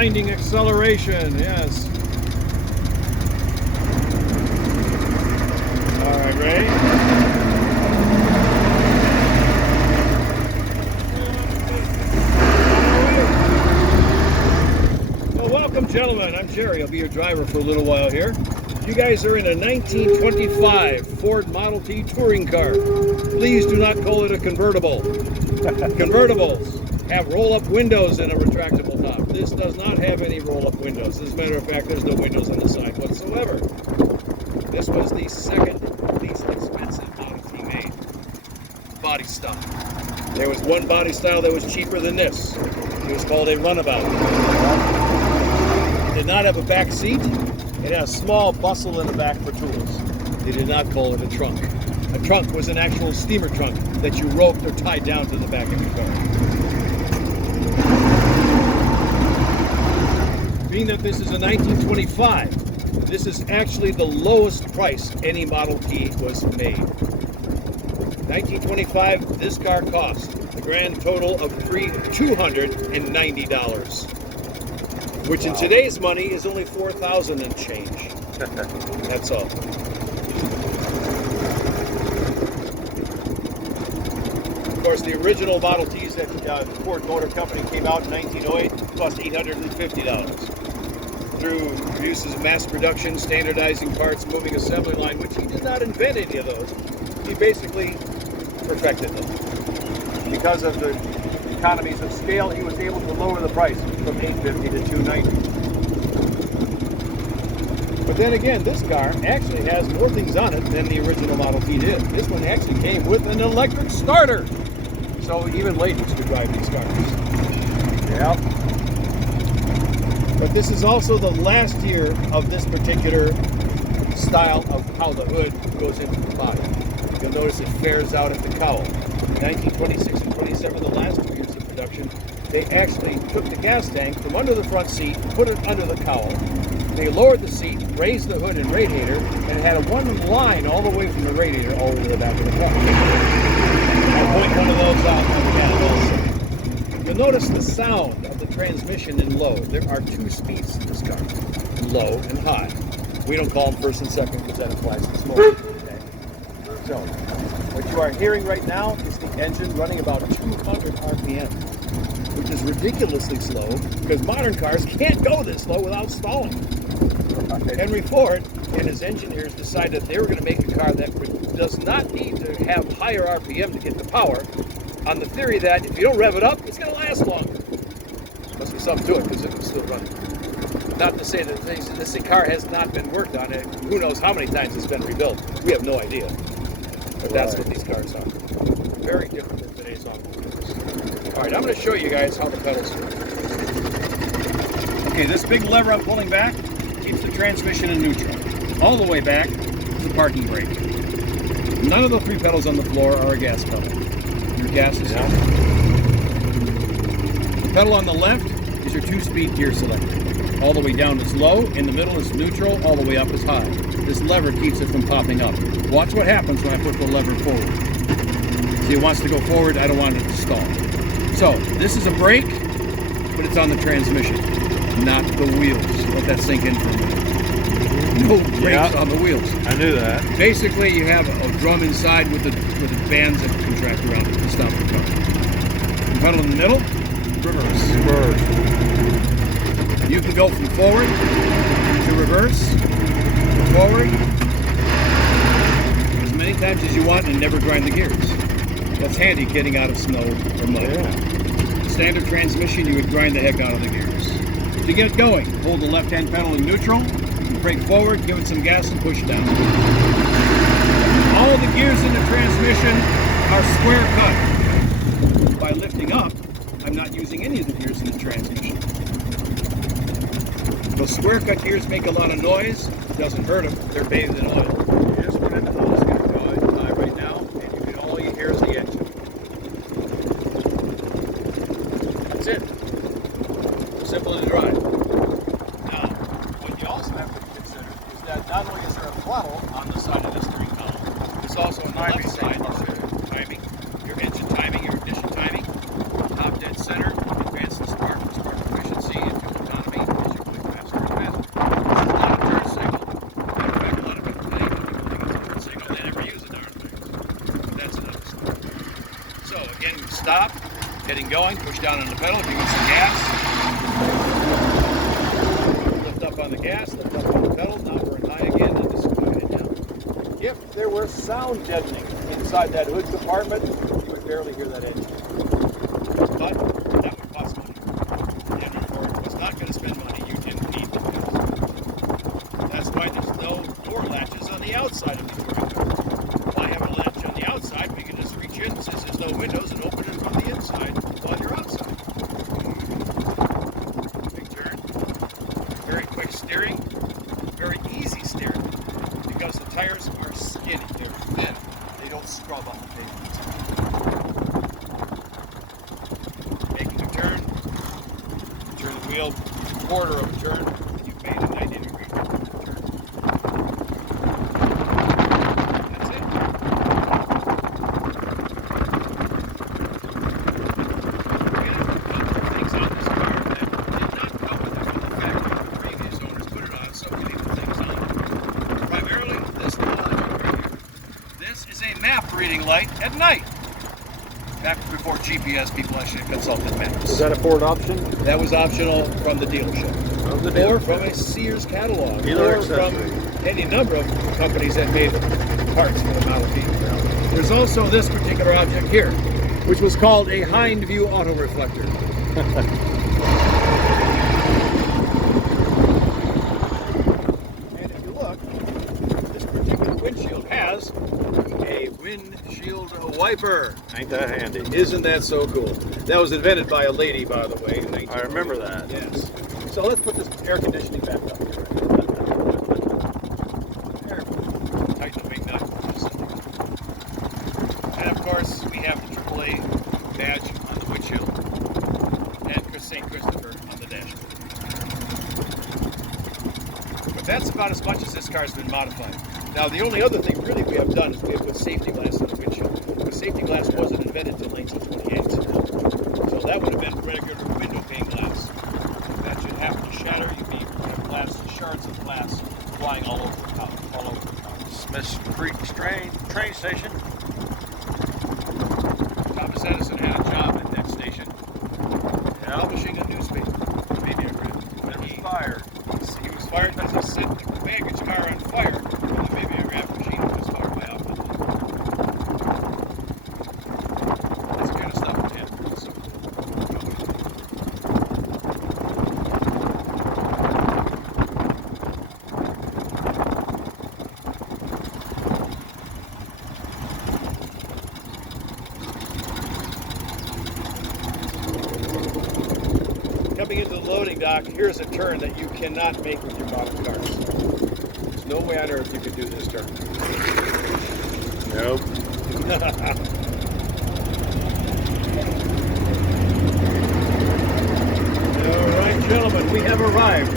blinding acceleration, yes. All right, ready? Well, welcome, gentlemen. I'm Jerry. I'll be your driver for a little while here. You guys are in a 1925 Ford Model T touring car. Please do not call it a convertible. Convertibles have roll-up windows and a retractable top. This does not have any roll-up windows. As a matter of fact, there's no windows on the side whatsoever. This was the second least expensive Model T made. Body style. There was one body style that was cheaper than this. It was called a runabout. It did not have a back seat. It had a small bustle in the back for tools. They did not call it a trunk. A trunk was an actual steamer trunk that you roped or tied down to the back of your car. Being that this is a 1925, this is actually the lowest price any Model T was made. 1925, this car cost a grand total of $290, which in today's money is only $4,000 and change. That's all. Of course, the original Model Ts that Ford Motor Company came out in 1908 cost $850. Through uses of mass production, standardizing parts, moving assembly line, which he did not invent any of those. He basically perfected them. Because of the economies of scale, he was able to lower the price from $850 to $290. But then again, this car actually has more things on it than the original Model T did. This one actually came with an electric starter. So even ladies could drive these cars. Yep. But this is also the last year of this particular style of how the hood goes into the body. You'll notice it fares out at the cowl. In 1926 and 27, the last 2 years of production, they actually took the gas tank from under the front seat, put it under the cowl. They lowered the seat, raised the hood and radiator, and it had a one line all the way from the radiator all the way to the back of the car. I'll point one of those out again also. You'll notice the sound of the transmission in low. There are two speeds in this car, low and high. We don't call them first and second because that applies to smoke. Okay. So, what you are hearing right now is the engine running about 200 RPM, which is ridiculously slow because modern cars can't go this slow without stalling. Henry Ford and his engineers decided they were going to make a car that does not need to have higher RPM to get the power, on the theory that if you don't rev it up, it's going to last longer. Must be something to it because it was still running. Not to say that this car has not been worked on, and who knows how many times it's been rebuilt. We have no idea. But that's what these cars are. Very different than today's automobiles. All right, I'm going to show you guys how the pedals work. Okay, this big lever I'm pulling back keeps the transmission in neutral. All the way back is the parking brake. None of the three pedals on the floor are a gas pedal. Your gas is out. The pedal on the left is your 2-speed gear selector. All the way down is low, in the middle is neutral, all the way up is high. This lever keeps it from popping up. Watch what happens when I put the lever forward. See, it wants to go forward, I don't want it to stall. So, this is a brake, but it's on the transmission, not the wheels. Let that sink in for a minute. No brakes on the wheels. I knew that. Basically, you have a drum inside with the bands that contract around it to stop the car. The pedal in the middle, reverse. You can go from forward to reverse, to forward, as many times as you want and never grind the gears. That's handy getting out of snow or mud. Yeah. Standard transmission, you would grind the heck out of the gears. To get going, hold the left-hand pedal in neutral, brake forward, give it some gas and push down. All of the gears in the transmission are square cut. By lifting up, I'm not using any of the gears in the transmission. Those square cut gears make a lot of noise. It doesn't hurt them. They're bathed in oil. You just put it in the house, get it going right now, and all you hear is the engine. That's it. Simple to drive. Now, what you also have to consider is that not only is there a throttle on the side of the steering column, it's also on the left side is your timing, your engine timing, your ignition timing, top dead center, advanced spark efficiency, and fuel economy. So again, we stop, getting going, push down on the pedal, give it some gas. Lift up on the gas, lift up on the pedal, now we're in high again, and just quiet it down. If there was sound deadening inside that hood compartment, you would barely hear that engine. But that would cost money. And Ford was not going to spend money you didn't need to do. That's why there's no door latches on the outside of the door. Why have a latch on the outside? We can just reach in since there's no windows and open it from the inside while you're outside. Big turn. Very quick steering. Very easy steering. Because the tires are skinny. They're thin. They don't scrub on the pavement. Making a turn. Turn the wheel quarter of a turn. You've made a 90-degree turn. That's it. We have a couple of things on this car that did not come with it from the factory. The previous owners put it on, so we leave the things on. Primarily this light right here. This is a map reading light at night. Back before GPS, people actually consulted maps. Is that a Ford option? That was optional from the dealership. From the Or dealership. from a Sears catalog. Dealer Or from accessory. any number of companies that made parts for the Model T. There's also this particular object here, which was called a hind view auto reflector. And if you look, this particular windshield has a windshield wiper. Ain't that handy? Isn't that so cool? That was invented by a lady, by the way. In I remember that. Yes. So let's put this air conditioning back up here. There. Tighten the big nut. And of course, we have the AAA badge on the windshield and St. Christopher on the dashboard. But that's about as much as this car's been modified. Now, the only other thing really we have done is we have put safety glass on the windshield. But safety glass wasn't invented until 1928. So that would have been regular window pane glass. That should happen to shatter. You'd be glass, shards of glass flying all over the car. All over the car. Smith's Creek train station. Thomas Edison had a job at that station, publishing a newspaper. Maybe a grid. But he was fired. He was fired because he set the baggage car on fire. And the mimeograph machine was fired by outlet. That's the kind of stuff that happened. So coming into the loading dock, here's a turn that you cannot make with your model cars. There's no way on earth you could do this turn. Nope. All right, gentlemen, we have arrived.